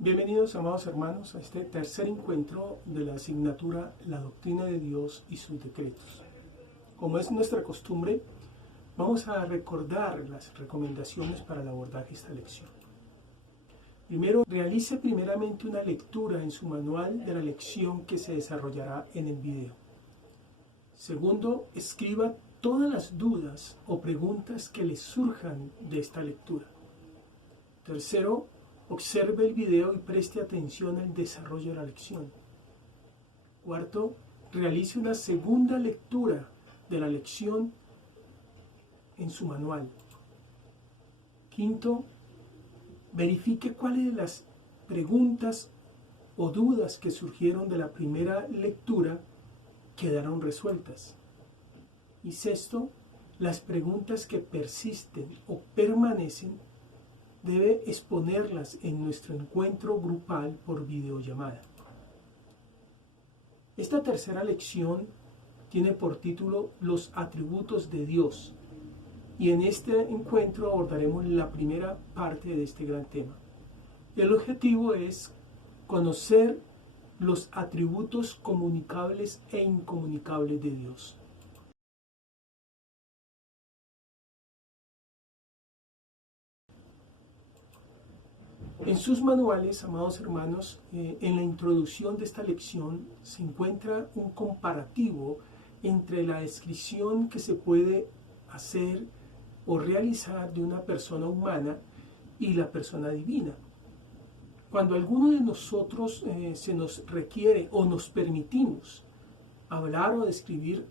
Bienvenidos, amados hermanos, a este tercer encuentro de la asignatura La doctrina de Dios y sus decretos. Como es nuestra costumbre, vamos a recordar las recomendaciones para el abordaje de esta lección. Primero, realice primeramente una lectura en su manual de la lección que se desarrollará en el video. Segundo, escriba todas las dudas o preguntas que le surjan de esta lectura. Tercero, observe el video y preste atención al desarrollo de la lección. Cuarto, realice una segunda lectura de la lección en su manual. Quinto, verifique cuáles de las preguntas o dudas que surgieron de la primera lectura quedaron resueltas. Y sexto, las preguntas que persisten o permanecen debe exponerlas en nuestro encuentro grupal por videollamada. Esta tercera lección tiene por título Los atributos de Dios, y en este encuentro abordaremos la primera parte de este gran tema. El objetivo es conocer los atributos comunicables e incomunicables de Dios. En sus manuales, amados hermanos, en la introducción de esta lección se encuentra un comparativo entre la descripción que se puede hacer o realizar de una persona humana y la persona divina. Cuando alguno de nosotros se nos requiere o nos permitimos hablar o describir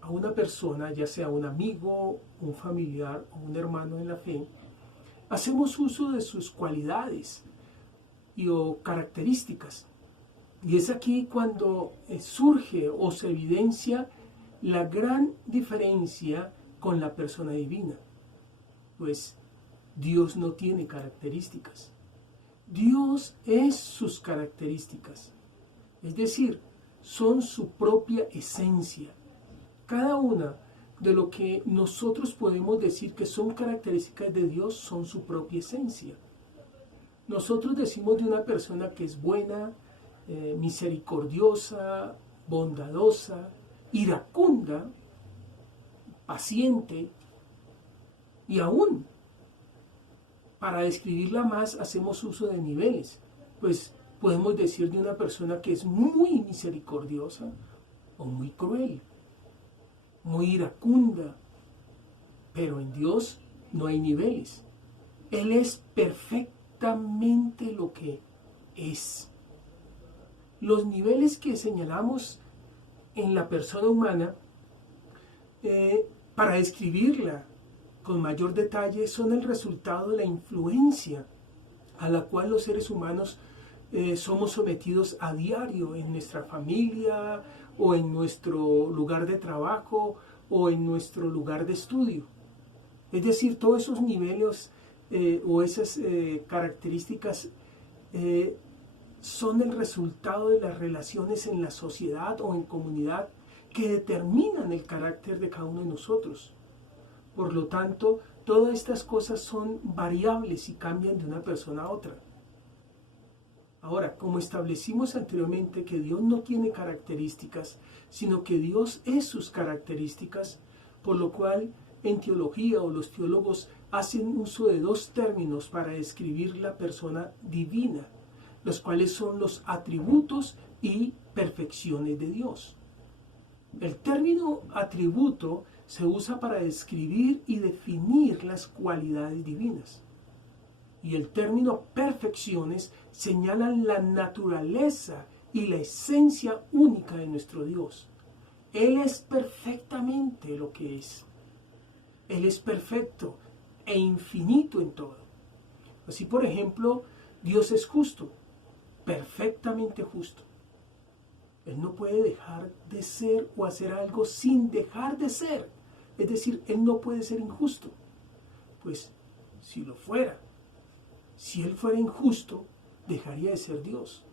a una persona, ya sea un amigo, un familiar o un hermano en la fe, hacemos uso de sus cualidades o características. Y es aquí cuando surge o se evidencia la gran diferencia con la persona divina. Pues Dios no tiene características. Dios es sus características. Es decir, son su propia esencia. Cada una de lo que nosotros podemos decir que son características de Dios son su propia esencia. Nosotros decimos de una persona que es buena, misericordiosa, bondadosa, iracunda, paciente, y aún para describirla más hacemos uso de niveles. Pues podemos decir de una persona que es muy misericordiosa o muy cruel, muy iracunda, pero en Dios no hay niveles. Él es perfectamente lo que es. Los niveles que señalamos en la persona humana para describirla con mayor detalle son el resultado de la influencia a la cual los seres humanos somos sometidos a diario en nuestra familia o en nuestro lugar de trabajo o en nuestro lugar de estudio. Es decir, todos esos niveles o esas características son el resultado de las relaciones en la sociedad o en comunidad que determinan el carácter de cada uno de nosotros. Por lo tanto, todas estas cosas son variables y cambian de una persona a otra. Ahora, como establecimos anteriormente que Dios no tiene características, sino que Dios es sus características, por lo cual en teología o los teólogos hacen uso de dos términos para describir la persona divina, los cuales son los atributos y perfecciones de Dios. El término atributo se usa para describir y definir las cualidades divinas. Y el término perfecciones señala la naturaleza y la esencia única de nuestro Dios. Él es perfectamente lo que es. Él es perfecto e infinito en todo. Así, por ejemplo, Dios es justo, perfectamente justo. Él no puede dejar de ser o hacer algo sin dejar de ser. Es decir, Él no puede ser injusto. Pues si lo fuera, si Él fuera injusto, dejaría de ser Dios.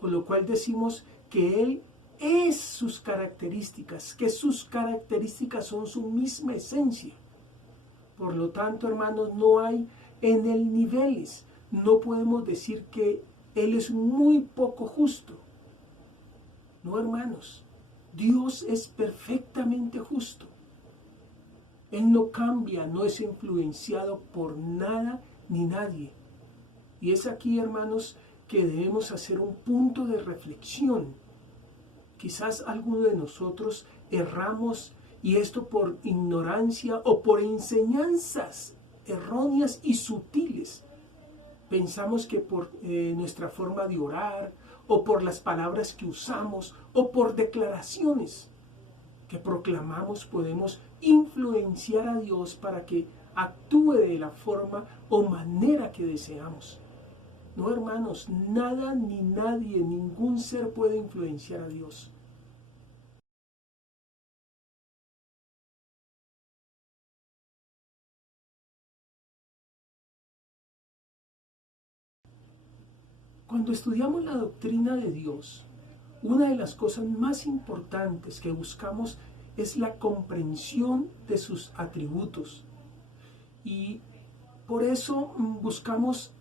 Por lo cual decimos que Él es sus características, que sus características son su misma esencia. Por lo tanto, hermanos, no hay en Él niveles, no podemos decir que Él es muy poco justo. No, hermanos, Dios es perfectamente justo. Él no cambia, no es influenciado por nada ni nadie. Y es aquí, hermanos, que debemos hacer un punto de reflexión. Quizás alguno de nosotros erramos, y esto por ignorancia o por enseñanzas erróneas y sutiles. Pensamos que por nuestra forma de orar, o por las palabras que usamos, o por declaraciones que proclamamos, podemos influenciar a Dios para que actúe de la forma o manera que deseamos. No, hermanos, nada ni nadie, ningún ser puede influenciar a Dios. Cuando estudiamos la doctrina de Dios, una de las cosas más importantes que buscamos es la comprensión de sus atributos. Y por eso buscamos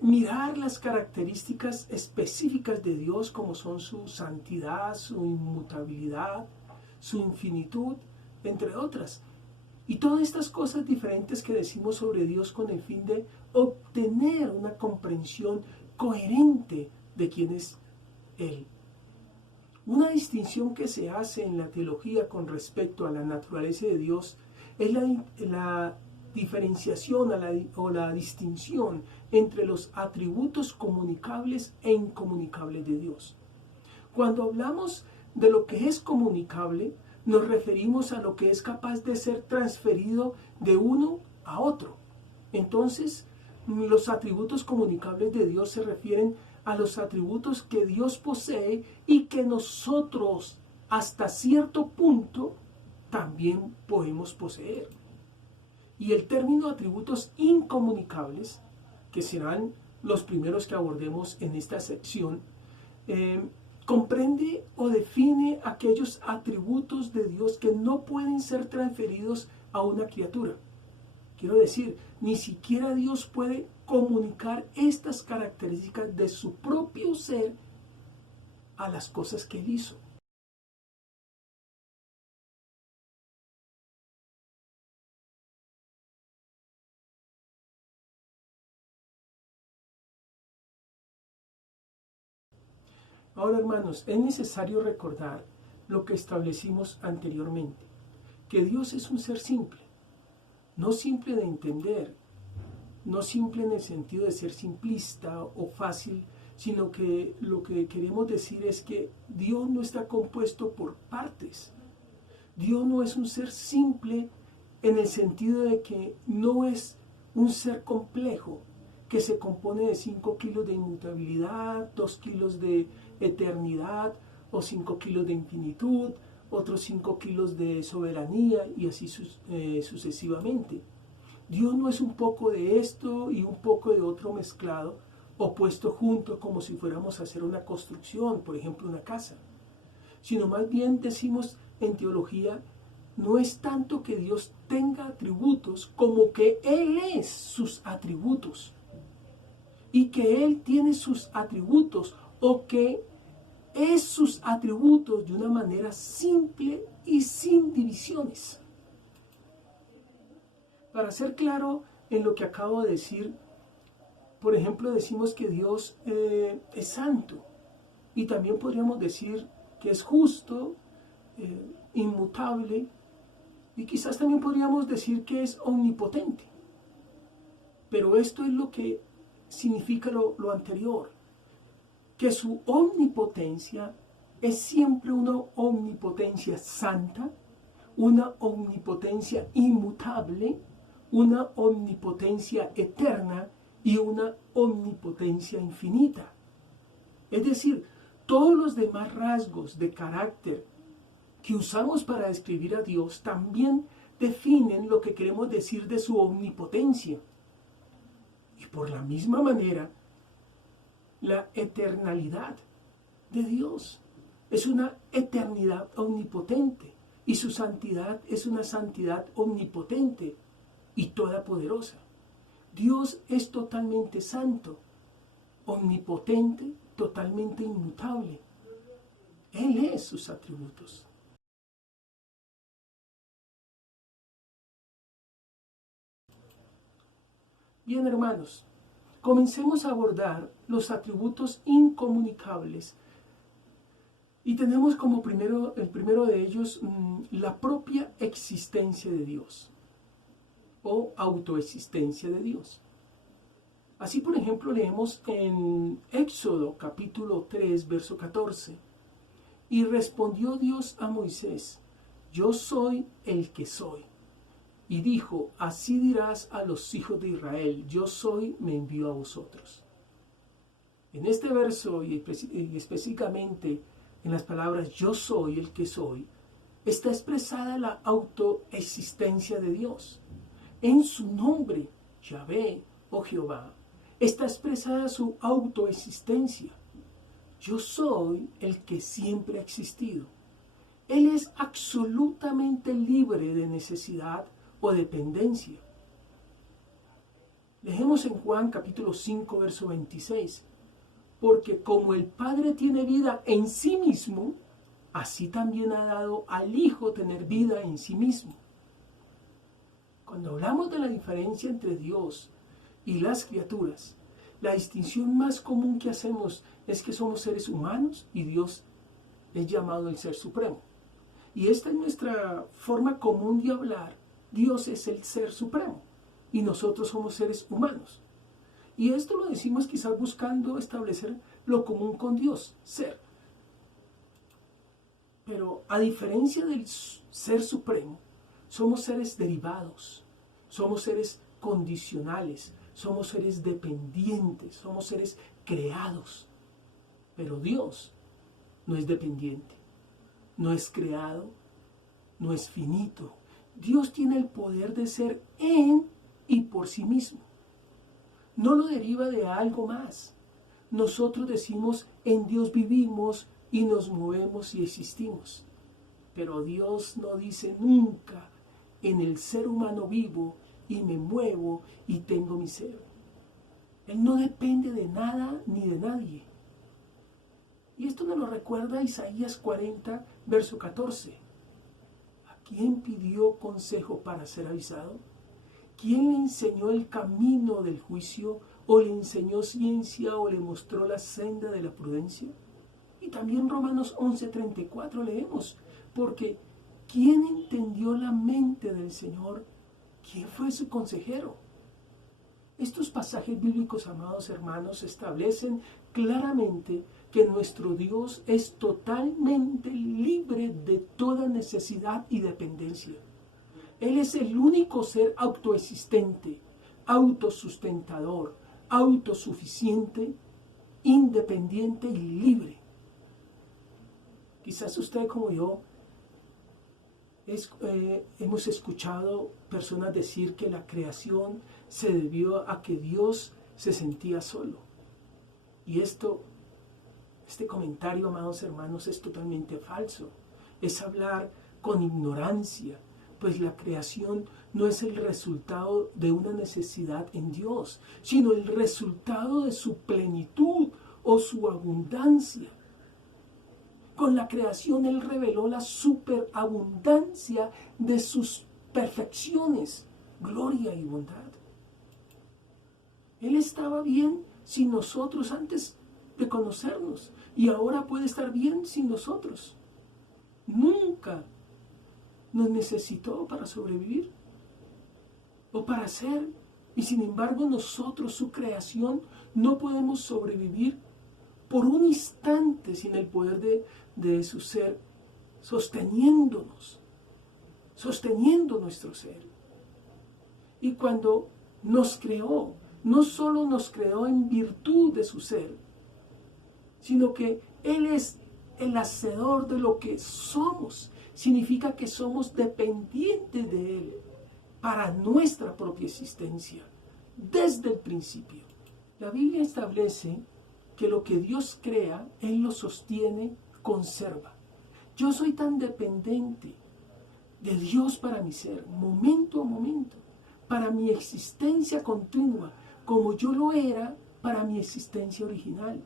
mirar las características específicas de Dios, como son su santidad, su inmutabilidad, su infinitud, entre otras. Y todas estas cosas diferentes que decimos sobre Dios con el fin de obtener una comprensión coherente de quién es Él. Una distinción que se hace en la teología con respecto a la naturaleza de Dios es la diferenciación o la distinción entre los atributos comunicables e incomunicables de Dios. Cuando hablamos de lo que es comunicable, nos referimos a lo que es capaz de ser transferido de uno a otro. Entonces, los atributos comunicables de Dios se refieren a los atributos que Dios posee y que nosotros, hasta cierto punto, también podemos poseer. Y el término atributos incomunicables, que serán los primeros que abordemos en esta sección, comprende o define aquellos atributos de Dios que no pueden ser transferidos a una criatura. Quiero decir, ni siquiera Dios puede comunicar estas características de su propio ser a las cosas que Él hizo. Ahora, hermanos, es necesario recordar lo que establecimos anteriormente, que Dios es un ser simple, no simple de entender, no simple en el sentido de ser simplista o fácil, sino que lo que queremos decir es que Dios no está compuesto por partes. Dios no es un ser simple en el sentido de que no es un ser complejo, que se compone de 5 kilos de inmutabilidad, 2 kilos de eternidad, o 5 kilos de infinitud, otros 5 kilos de soberanía, y así sucesivamente. Dios no es un poco de esto y un poco de otro mezclado o puesto junto como si fuéramos a hacer una construcción, por ejemplo una casa. Sino más bien decimos en teología, no es tanto que Dios tenga atributos como que Él es sus atributos. Y que Él tiene sus atributos o que es sus atributos de una manera simple y sin divisiones. Para ser claro en lo que acabo de decir, por ejemplo, decimos que Dios es santo y también podríamos decir que es justo, inmutable, y quizás también podríamos decir que es omnipotente. Pero esto es lo que significa lo anterior, que su omnipotencia es siempre una omnipotencia santa, una omnipotencia inmutable, una omnipotencia eterna y una omnipotencia infinita. Es decir, todos los demás rasgos de carácter que usamos para describir a Dios también definen lo que queremos decir de su omnipotencia. Y por la misma manera, la eternalidad de Dios es una eternidad omnipotente y su santidad es una santidad omnipotente y todopoderosa. Dios es totalmente santo, omnipotente, totalmente inmutable. Él es sus atributos. Bien, hermanos, comencemos a abordar los atributos incomunicables. Y tenemos como el primero de ellos la propia existencia de Dios o autoexistencia de Dios. Así, por ejemplo, leemos en Éxodo capítulo 3, verso 14. Y respondió Dios a Moisés: yo soy el que soy. Y dijo: así dirás a los hijos de Israel: yo soy, me envió a vosotros. En este verso, y específicamente en las palabras yo soy el que soy, está expresada la autoexistencia de Dios. En su nombre, Yahvé o Jehová, está expresada su autoexistencia. Yo soy el que siempre ha existido. Él es absolutamente libre de necesidad o dependencia. Leemos en Juan capítulo 5, verso 26. Porque como el Padre tiene vida en sí mismo, así también ha dado al Hijo tener vida en sí mismo. Cuando hablamos de la diferencia entre Dios y las criaturas, la distinción más común que hacemos es que somos seres humanos y Dios es llamado el Ser Supremo. Y esta es nuestra forma común de hablar. Dios es el Ser Supremo y nosotros somos seres humanos. Y esto lo decimos quizás buscando establecer lo común con Dios, ser. Pero a diferencia del Ser Supremo, somos seres derivados, somos seres condicionales, somos seres dependientes, somos seres creados. Pero Dios no es dependiente, no es creado, no es finito. Dios tiene el poder de ser en y por sí mismo. No lo deriva de algo más. Nosotros decimos: en Dios vivimos y nos movemos y existimos. Pero Dios no dice nunca: en el ser humano vivo y me muevo y tengo mi ser. Él no depende de nada ni de nadie. Y esto nos lo recuerda Isaías 40, verso 14. ¿A quién pidió consejo para ser avisado? ¿Quién le enseñó el camino del juicio, o le enseñó ciencia, o le mostró la senda de la prudencia? Y también Romanos 11:34 leemos: porque ¿quién entendió la mente del Señor? ¿Quién fue su consejero? Estos pasajes bíblicos, amados hermanos, establecen claramente que nuestro Dios es totalmente libre de toda necesidad y dependencia. Él es el único ser autoexistente, autosustentador, autosuficiente, independiente y libre. Quizás usted, como yo, hemos escuchado personas decir que la creación se debió a que Dios se sentía solo. Y este comentario, amados hermanos, es totalmente falso. Es hablar con ignorancia, pues la creación no es el resultado de una necesidad en Dios, sino el resultado de su plenitud o su abundancia. Con la creación Él reveló la superabundancia de sus perfecciones, gloria y bondad. Él estaba bien sin nosotros antes de conocernos y ahora puede estar bien sin nosotros. Nunca nos necesitó para sobrevivir o para ser, y sin embargo nosotros, su creación, no podemos sobrevivir por un instante sin el poder de su ser sosteniéndonos, sosteniendo nuestro ser. Y cuando nos creó, no solo nos creó en virtud de su ser, sino que Él es el hacedor de lo que somos. Significa que somos dependientes de Él para nuestra propia existencia, desde el principio. La Biblia establece que lo que Dios crea, Él lo sostiene, conserva. Yo soy tan dependiente de Dios para mi ser, momento a momento, para mi existencia continua, como yo lo era para mi existencia original.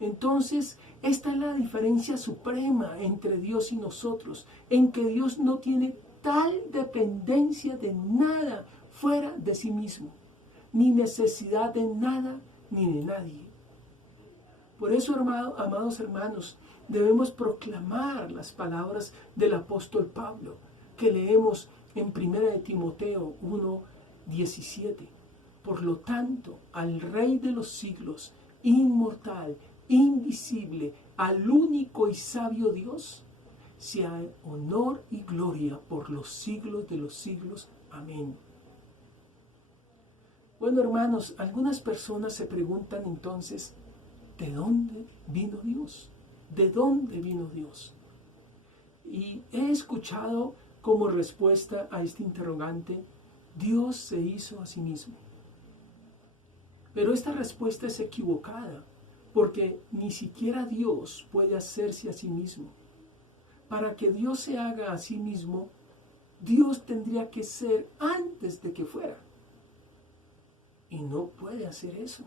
Entonces, esta es la diferencia suprema entre Dios y nosotros, en que Dios no tiene tal dependencia de nada fuera de sí mismo, ni necesidad de nada ni de nadie. Por eso, amados hermanos, debemos proclamar las palabras del apóstol Pablo, que leemos en 1 de Timoteo 1:17. Por lo tanto, al Rey de los siglos, inmortal, invisible, al único y sabio Dios, sea honor y gloria por los siglos de los siglos. Amén. Bueno, hermanos, algunas personas se preguntan entonces, ¿de dónde vino Dios? ¿De dónde vino Dios? Y he escuchado como respuesta a este interrogante, Dios se hizo a sí mismo. Pero esta respuesta es equivocada, porque ni siquiera Dios puede hacerse a sí mismo. Para que Dios se haga a sí mismo, Dios tendría que ser antes de que fuera. Y no puede hacer eso.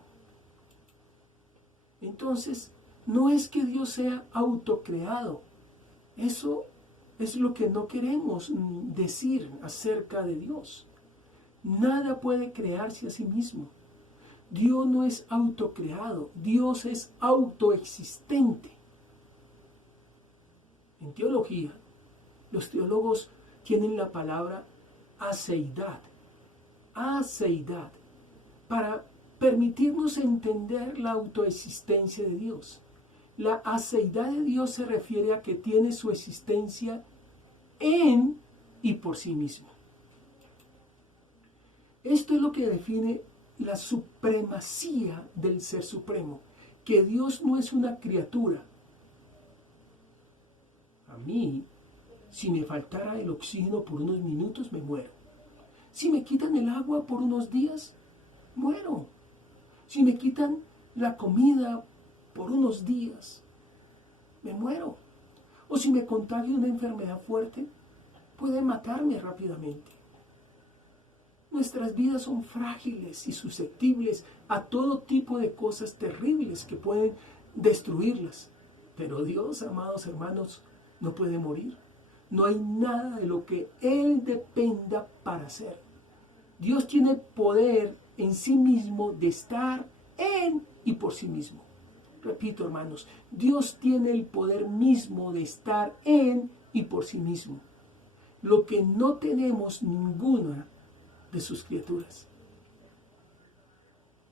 Entonces, no es que Dios sea autocreado. Eso es lo que no queremos decir acerca de Dios. Nada puede crearse a sí mismo. Dios no es autocreado, Dios es autoexistente. En teología, los teólogos tienen la palabra aceidad, para permitirnos entender la autoexistencia de Dios. La aceidad de Dios se refiere a que tiene su existencia en y por sí mismo. Esto es lo que define la supremacía del Ser Supremo, que Dios no es una criatura. A mí, si me faltara el oxígeno por unos minutos, me muero. Si me quitan el agua por unos días, muero. Si me quitan la comida por unos días, me muero. O si me contagio una enfermedad fuerte, puede matarme rápidamente. Nuestras vidas son frágiles y susceptibles a todo tipo de cosas terribles que pueden destruirlas. Pero Dios, amados hermanos, no puede morir. No hay nada de lo que Él dependa para hacer. Dios tiene poder en sí mismo de estar en y por sí mismo. Repito, hermanos, Dios tiene el poder mismo de estar en y por sí mismo. Lo que no tenemos ninguna de sus criaturas.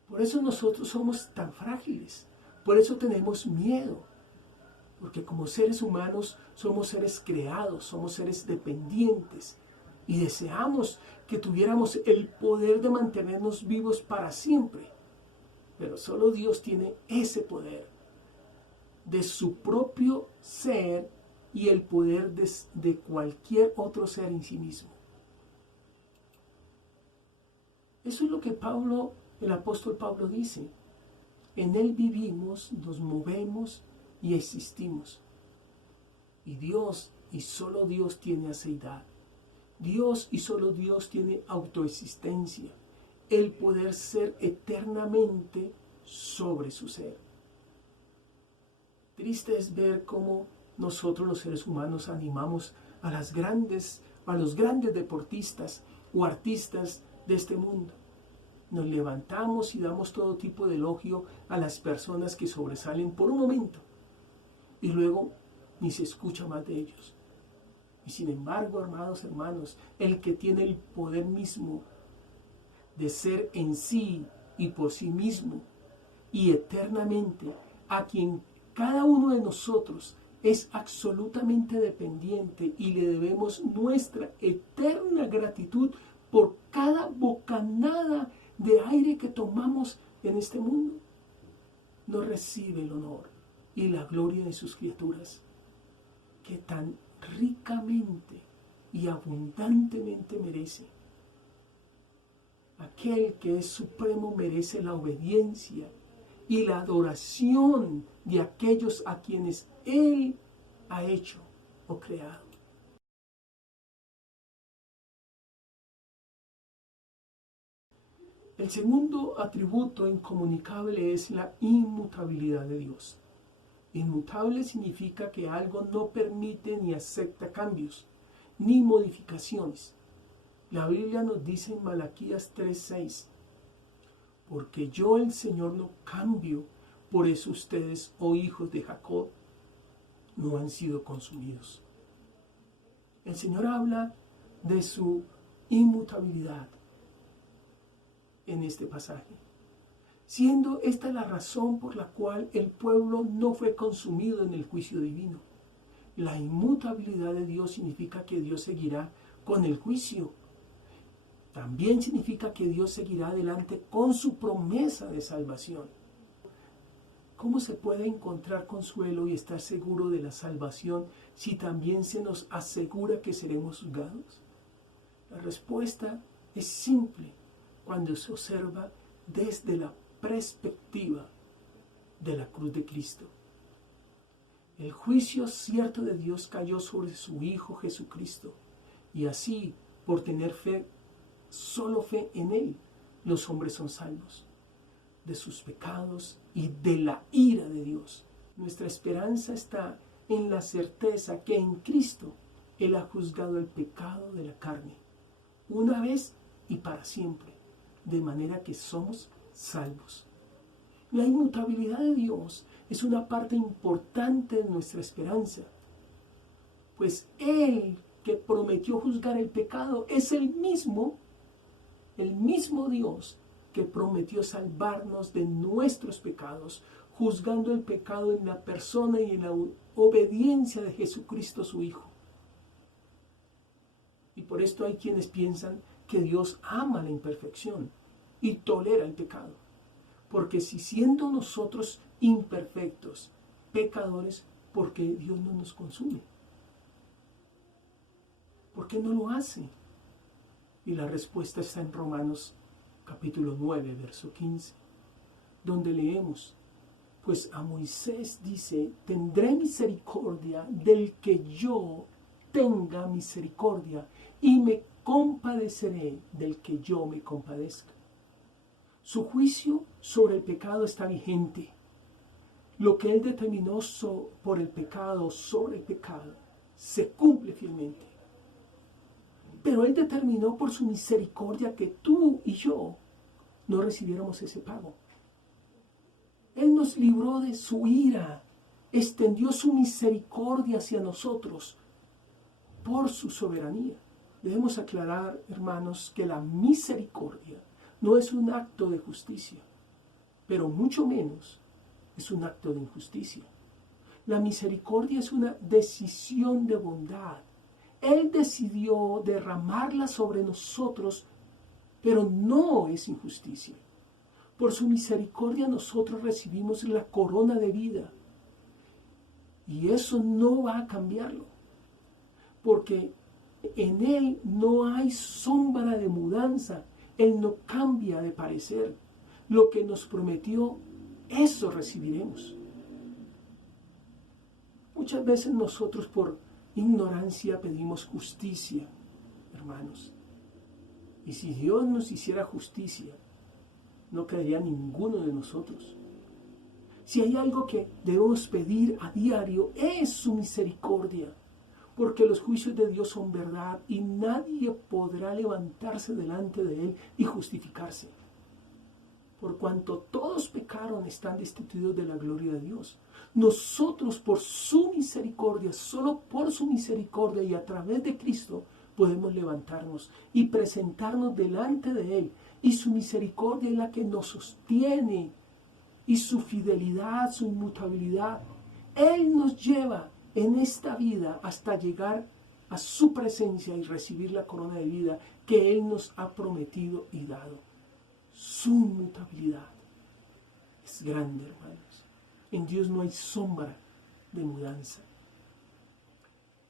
Por eso nosotros somos tan frágiles, por eso tenemos miedo, porque como seres humanos somos seres creados, somos seres dependientes y deseamos que tuviéramos el poder de mantenernos vivos para siempre, pero solo Dios tiene ese poder de su propio ser y el poder de cualquier otro ser en sí mismo. Eso es lo que el apóstol Pablo dice. En Él vivimos, nos movemos y existimos. Y Dios, y solo Dios tiene aceidad. Dios y solo Dios tiene autoexistencia. El poder ser eternamente sobre su ser. Triste es ver cómo nosotros los seres humanos animamos a los grandes deportistas o artistas de este mundo. Nos levantamos y damos todo tipo de elogio a las personas que sobresalen por un momento y luego ni se escucha más de ellos. Y sin embargo, amados hermanos, el que tiene el poder mismo de ser en sí y por sí mismo y eternamente, a quien cada uno de nosotros es absolutamente dependiente y le debemos nuestra eterna gratitud por cada bocanada de aire que tomamos en este mundo, no recibe el honor y la gloria de sus criaturas, que tan ricamente y abundantemente merece. Aquel que es supremo merece la obediencia y la adoración de aquellos a quienes Él ha hecho o creado. El segundo atributo incomunicable es la inmutabilidad de Dios. Inmutable significa que algo no permite ni acepta cambios, ni modificaciones. La Biblia nos dice en Malaquías 3:6, porque yo el Señor no cambio, por eso ustedes, oh hijos de Jacob, no han sido consumidos. El Señor habla de su inmutabilidad en este pasaje, siendo esta la razón por la cual el pueblo no fue consumido en el juicio divino. La inmutabilidad de Dios significa que Dios seguirá con el juicio. También significa que Dios seguirá adelante con su promesa de salvación. ¿Cómo se puede encontrar consuelo y estar seguro de la salvación si también se nos asegura que seremos juzgados? La respuesta es simple cuando se observa desde la perspectiva de la cruz de Cristo. El juicio cierto de Dios cayó sobre su Hijo Jesucristo, y así, por tener fe, solo fe en Él, los hombres son salvos de sus pecados y de la ira de Dios. Nuestra esperanza está en la certeza que en Cristo Él ha juzgado el pecado de la carne, una vez y para siempre, de manera que somos salvos. La inmutabilidad de Dios es una parte importante de nuestra esperanza, pues Él que prometió juzgar el pecado es el mismo Dios que prometió salvarnos de nuestros pecados, juzgando el pecado en la persona y en la obediencia de Jesucristo su Hijo. Y por esto hay quienes piensan que Dios ama la imperfección y tolera el pecado. Porque si siendo nosotros imperfectos, pecadores, ¿por qué Dios no nos consume? ¿Por qué no lo hace? Y la respuesta está en Romanos capítulo 9, verso 15, donde leemos, pues a Moisés dice, tendré misericordia del que yo tenga misericordia y me compadeceré del que yo me compadezca. Su juicio sobre el pecado está vigente. Lo que Él determinó por el pecado, sobre el pecado, se cumple fielmente. Pero Él determinó por su misericordia que tú y yo no recibiéramos ese pago. Él nos libró de su ira, extendió su misericordia hacia nosotros por su soberanía. Debemos aclarar, hermanos, que la misericordia no es un acto de justicia, pero mucho menos es un acto de injusticia. La misericordia es una decisión de bondad. Él decidió derramarla sobre nosotros, pero no es injusticia. Por su misericordia nosotros recibimos la corona de vida. Y eso no va a cambiarlo, porque en Él no hay sombra de mudanza. Él no cambia de parecer. Lo que nos prometió, eso recibiremos. Muchas veces nosotros por ignorancia pedimos justicia, hermanos. Y si Dios nos hiciera justicia, no quedaría ninguno de nosotros. Si hay algo que debemos pedir a diario, es su misericordia. Porque los juicios de Dios son verdad y nadie podrá levantarse delante de Él y justificarse. Por cuanto todos pecaron, están destituidos de la gloria de Dios. Nosotros por su misericordia, solo por su misericordia y a través de Cristo, podemos levantarnos y presentarnos delante de Él. Y su misericordia es la que nos sostiene, y su fidelidad, su inmutabilidad. Él nos lleva en esta vida hasta llegar a su presencia y recibir la corona de vida que Él nos ha prometido y dado. Su inmutabilidad es grande, hermanos. En Dios no hay sombra de mudanza.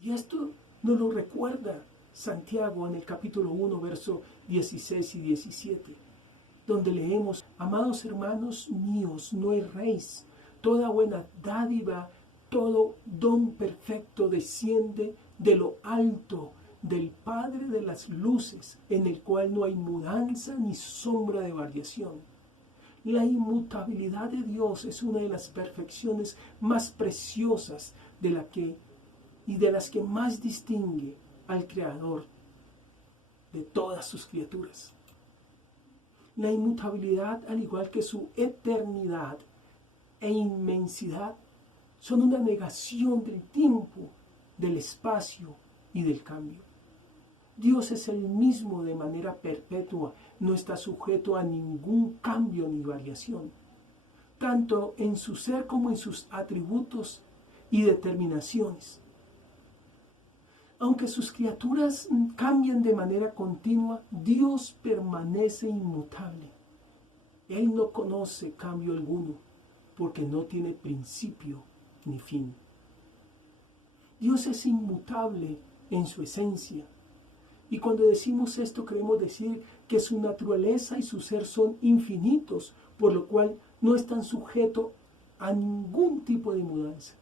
Y esto nos lo recuerda Santiago en el capítulo 1, versos 16 y 17, donde leemos, amados hermanos míos, no erréis, toda buena dádiva, todo don perfecto desciende de lo alto, del Padre de las luces, en el cual no hay mudanza ni sombra de variación. La inmutabilidad de Dios es una de las perfecciones más preciosas de las que más distingue al Creador de todas sus criaturas. La inmutabilidad, al igual que su eternidad e inmensidad, son una negación del tiempo, del espacio y del cambio. Dios es el mismo de manera perpetua, no está sujeto a ningún cambio ni variación, tanto en su ser como en sus atributos y determinaciones. Aunque sus criaturas cambian de manera continua, Dios permanece inmutable. Él no conoce cambio alguno, porque no tiene principio ni fin. Dios es inmutable en su esencia. Y cuando decimos esto, queremos decir que su naturaleza y su ser son infinitos, por lo cual no están sujetos a ningún tipo de mudanza.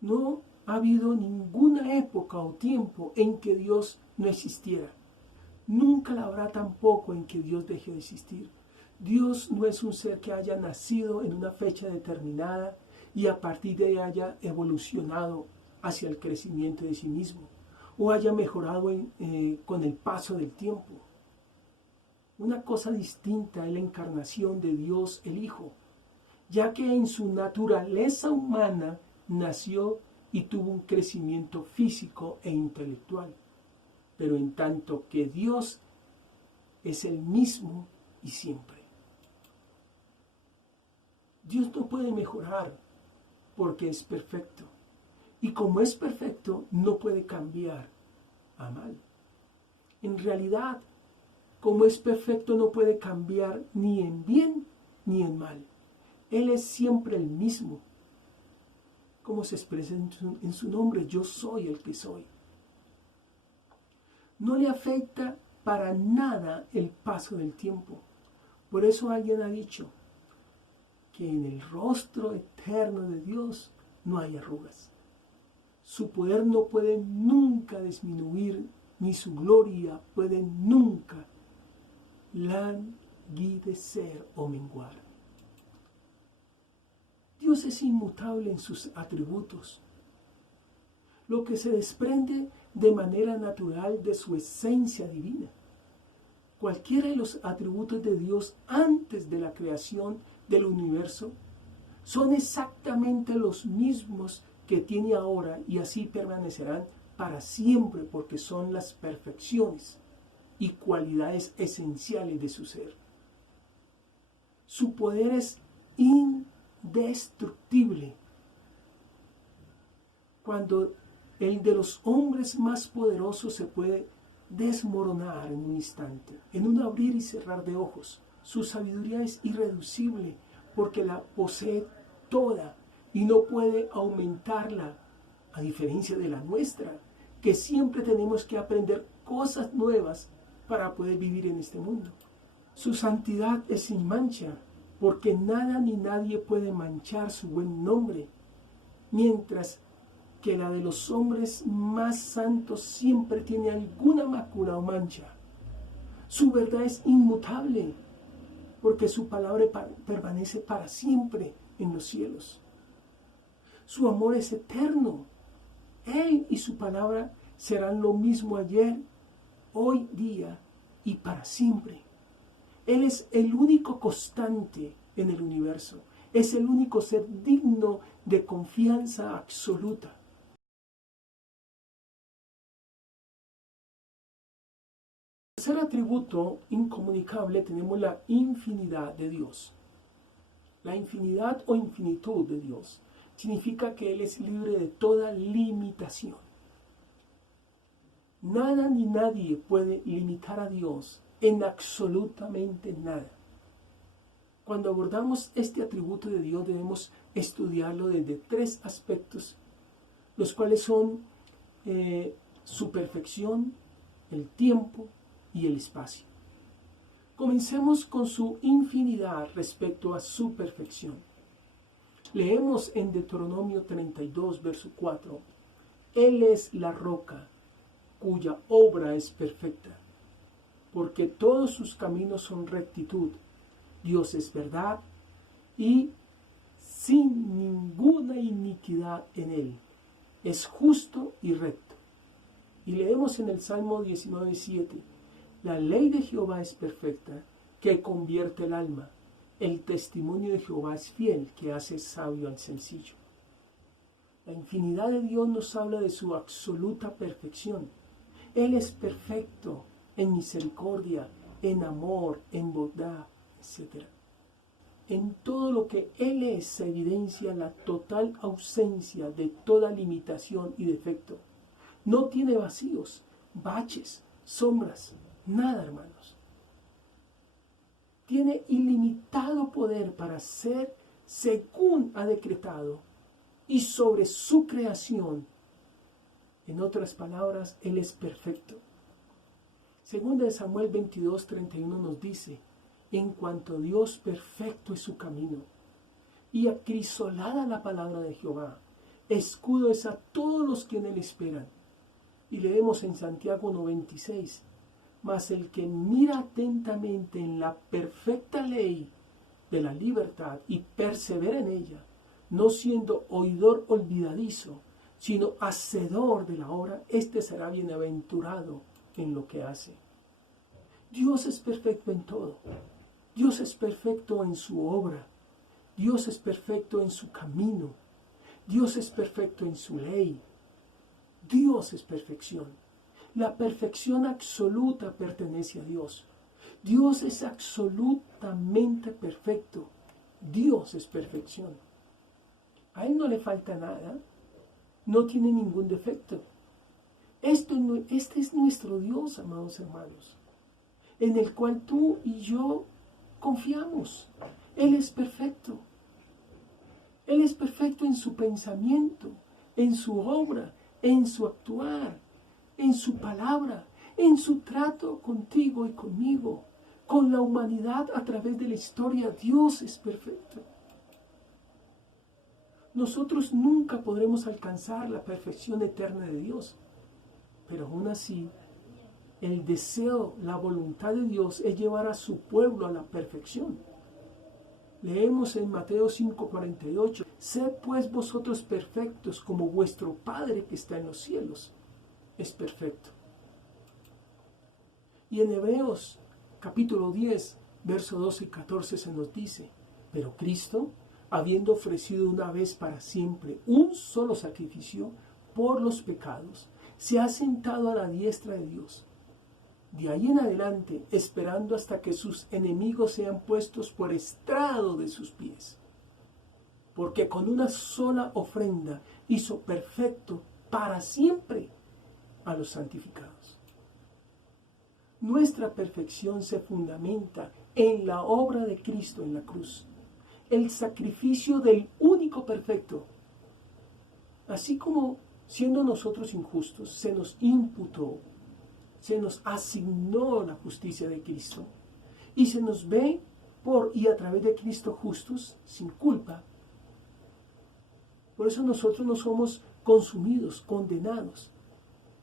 No ha habido ninguna época o tiempo en que Dios no existiera. Nunca la habrá tampoco en que Dios deje de existir. Dios no es un ser que haya nacido en una fecha determinada y a partir de ahí haya evolucionado hacia el crecimiento de sí mismo o haya mejorado con el paso del tiempo. Una cosa distinta es la encarnación de Dios el Hijo, ya que en su naturaleza humana nació y tuvo un crecimiento físico e intelectual, pero en tanto que Dios es el mismo y siempre. Dios no puede mejorar porque es perfecto, y como es perfecto no puede cambiar a mal. En realidad, como es perfecto no puede cambiar ni en bien ni en mal. Él es siempre el mismo. Como se expresa en su nombre, yo soy el que soy. No le afecta para nada el paso del tiempo. Por eso alguien ha dicho que en el rostro eterno de Dios no hay arrugas. Su poder no puede nunca disminuir, ni su gloria puede nunca languidecer o menguar. Dios es inmutable en sus atributos, lo que se desprende de manera natural de su esencia divina. Cualquiera de los atributos de Dios antes de la creación del universo son exactamente los mismos que tiene ahora y así permanecerán para siempre porque son las perfecciones y cualidades esenciales de su ser. Su poder es indestructible. Cuando el de los hombres más poderosos se puede desmoronar en un instante, en un abrir y cerrar de ojos. Su sabiduría es irreducible porque la posee toda y no puede aumentarla, a diferencia de la nuestra, que siempre tenemos que aprender cosas nuevas para poder vivir en este mundo. Su santidad es sin mancha, porque nada ni nadie puede manchar su buen nombre, mientras que la de los hombres más santos siempre tiene alguna mácula o mancha. Su verdad es inmutable, porque su palabra permanece para siempre en los cielos. Su amor es eterno. Él y su palabra serán lo mismo ayer, hoy día y para siempre. Él es el único constante en el universo. Es el único ser digno de confianza absoluta. El tercer atributo incomunicable tenemos la infinidad de Dios. La infinidad o infinitud de Dios significa que Él es libre de toda limitación. Nada ni nadie puede limitar a Dios en absolutamente nada. Cuando abordamos este atributo de Dios debemos estudiarlo desde tres aspectos, los cuales son su perfección, el tiempo y el espacio. Comencemos con su infinidad respecto a su perfección. Leemos en Deuteronomio 32, verso 4, Él es la roca cuya obra es perfecta, porque todos sus caminos son rectitud. Dios es verdad y sin ninguna iniquidad en él. Es justo y recto. Y leemos en el Salmo 19:7, la ley de Jehová es perfecta, que convierte el alma. El testimonio de Jehová es fiel, que hace sabio al sencillo. La infinidad de Dios nos habla de su absoluta perfección. Él es perfecto en misericordia, en amor, en bondad, etc. En todo lo que Él es se evidencia la total ausencia de toda limitación y defecto. No tiene vacíos, baches, sombras, nada, hermanos. Tiene ilimitado poder para hacer según ha decretado y sobre su creación. En otras palabras, Él es perfecto. Segunda de Samuel 22:31 nos dice, en cuanto a Dios perfecto es su camino, y acrisolada la palabra de Jehová, escudo es a todos los que en Él esperan. Y leemos en Santiago 1:26, mas el que mira atentamente en la perfecta ley de la libertad y persevera en ella, no siendo oidor olvidadizo, sino hacedor de la obra, éste será bienaventurado en lo que hace. Dios es perfecto en todo. Dios es perfecto en su obra. Dios es perfecto en su camino. Dios es perfecto en su ley. Dios es perfección. La perfección absoluta pertenece a Dios. Dios es absolutamente perfecto. Dios es perfección. A Él no le falta nada. No tiene ningún defecto. Este es nuestro Dios, amados hermanos, en el cual tú y yo confiamos. Él es perfecto. Él es perfecto en su pensamiento, en su obra, en su actuar, en su palabra, en su trato contigo y conmigo, con la humanidad a través de la historia. Dios es perfecto. Nosotros nunca podremos alcanzar la perfección eterna de Dios, pero aún así, el deseo, la voluntad de Dios es llevar a su pueblo a la perfección. Leemos en Mateo 5:48, sed pues vosotros perfectos como vuestro Padre que está en los cielos es perfecto. Y en Hebreos capítulo 10, verso 12 y 14 se nos dice, pero Cristo, habiendo ofrecido una vez para siempre un solo sacrificio por los pecados, se ha sentado a la diestra de Dios. De ahí en adelante, esperando hasta que sus enemigos sean puestos por estrado de sus pies. Porque con una sola ofrenda hizo perfecto para siempre a los santificados. Nuestra perfección se fundamenta en la obra de Cristo en la cruz, el sacrificio del único perfecto. Así como siendo nosotros injustos, se nos imputó, se nos asignó la justicia de Cristo y se nos ve por y a través de Cristo justos, sin culpa. Por eso nosotros no somos consumidos, condenados.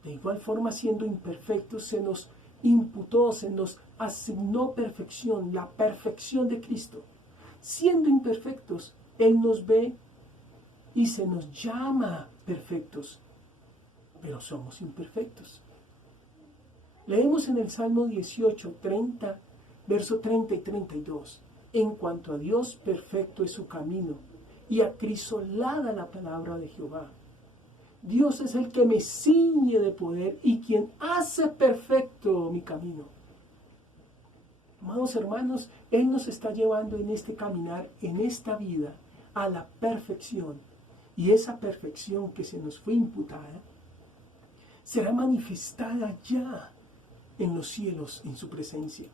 De igual forma, siendo imperfectos, se nos imputó, se nos asignó perfección, la perfección de Cristo. Siendo imperfectos, Él nos ve y se nos llama perfectos, pero somos imperfectos. Leemos en el Salmo 18, 30, verso 30 y 32. En cuanto a Dios, perfecto es su camino, y acrisolada la palabra de Jehová. Dios es el que me ciñe de poder y quien hace perfecto mi camino. Amados hermanos, Él nos está llevando en este caminar, en esta vida, a la perfección. Y esa perfección que se nos fue imputada será manifestada ya en los cielos, en su presencia.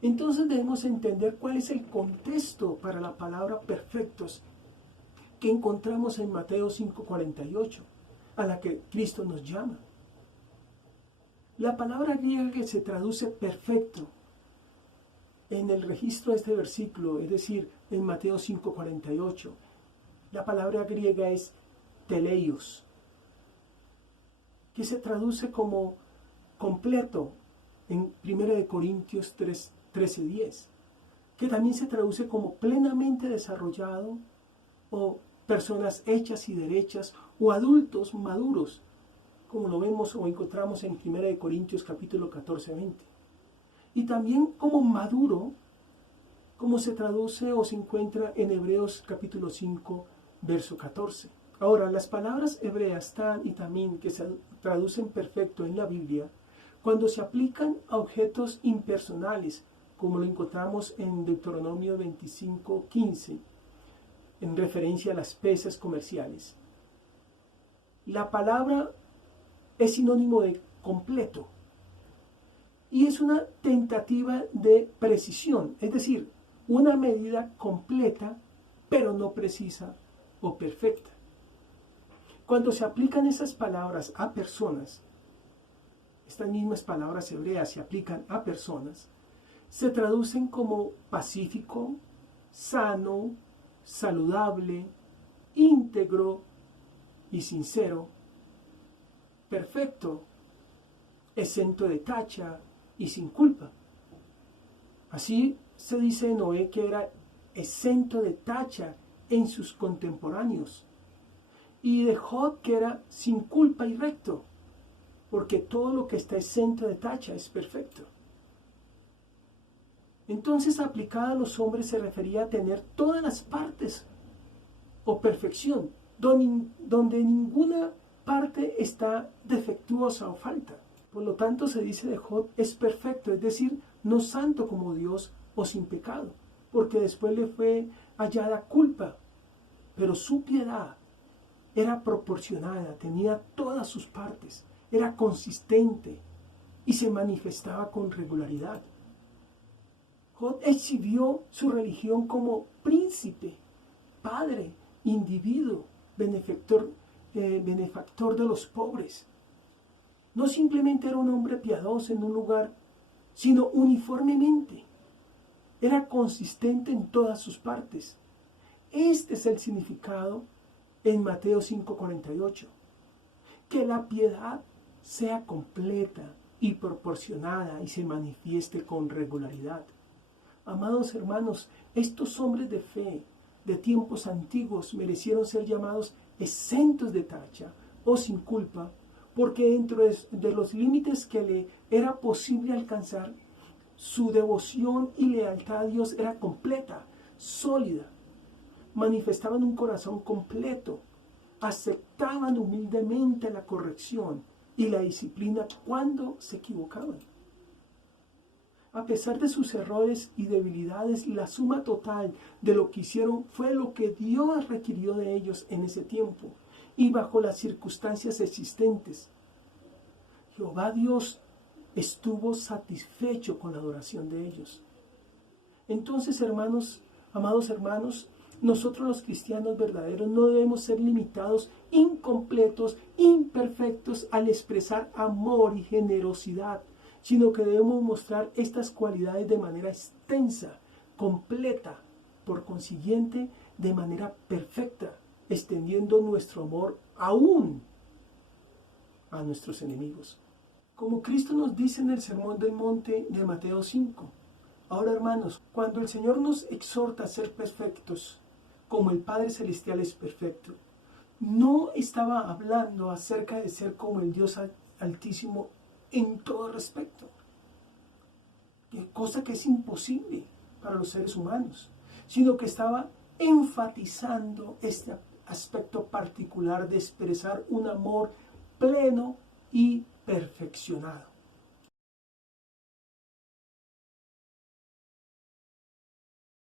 Entonces debemos entender cuál es el contexto para la palabra perfectos que encontramos en Mateo 5:48, a la que Cristo nos llama. La palabra griega que se traduce perfecto en el registro de este versículo, es decir, en Mateo 5:48, la palabra griega es teleios, que se traduce como completo en 1 Corintios 13:10, que también se traduce como plenamente desarrollado, o personas hechas y derechas, o adultos maduros, como lo vemos o encontramos en 1 Corintios capítulo 14-20. Y también como maduro, como se traduce o se encuentra en Hebreos capítulo 5, verso 14. Ahora, las palabras hebreas tan y tamín, que se traducen perfecto en la Biblia, cuando se aplican a objetos impersonales, como lo encontramos en Deuteronomio 25:15, en referencia a las pesas comerciales, la palabra es sinónimo de completo y es una tentativa de precisión, es decir, una medida completa, pero no precisa o perfecta. Cuando se aplican esas palabras a personas, estas mismas palabras hebreas se aplican a personas, se traducen como pacífico, sano, saludable, íntegro y sincero, perfecto, exento de tacha y sin culpa. Así se dice de Noé, que era exento de tacha en sus contemporáneos, y de Job, que era sin culpa y recto, porque todo lo que está exento de tacha es perfecto. Entonces, aplicada a los hombres, se refería a tener todas las partes o perfección, donde ninguna parte está defectuosa o falta. Por lo tanto, se dice de Job, es perfecto, es decir, no santo como Dios o sin pecado, porque después le fue hallada culpa, pero su piedad era proporcionada, tenía todas sus partes, era consistente y se manifestaba con regularidad. Job exhibió su religión como príncipe, padre, individuo, benefactor de los pobres. No simplemente era un hombre piadoso en un lugar, sino uniformemente. Era consistente en todas sus partes. Este es el significado en Mateo 5:48. Que la piedad sea completa y proporcionada y se manifieste con regularidad. Amados hermanos, estos hombres de fe de tiempos antiguos merecieron ser llamados exentos de tacha o sin culpa, porque dentro de los límites que le era posible alcanzar, su devoción y lealtad a Dios era completa, sólida. Manifestaban un corazón completo, aceptaban humildemente la corrección y la disciplina cuando se equivocaban. A pesar de sus errores y debilidades, la suma total de lo que hicieron fue lo que Dios requirió de ellos en ese tiempo y bajo las circunstancias existentes. Jehová Dios estuvo satisfecho con la adoración de ellos. Entonces, hermanos, amados hermanos, nosotros los cristianos verdaderos no debemos ser limitados, incompletos, imperfectos al expresar amor y generosidad, sino que debemos mostrar estas cualidades de manera extensa, completa, por consiguiente, de manera perfecta, extendiendo nuestro amor aún a nuestros enemigos. Como Cristo nos dice en el Sermón del Monte de Mateo 5. Ahora, hermanos, cuando el Señor nos exhorta a ser perfectos, como el Padre Celestial es perfecto, no estaba hablando acerca de ser como el Dios Altísimo en todo respecto, cosa que es imposible para los seres humanos, sino que estaba enfatizando este aspecto particular de expresar un amor pleno y perfeccionado.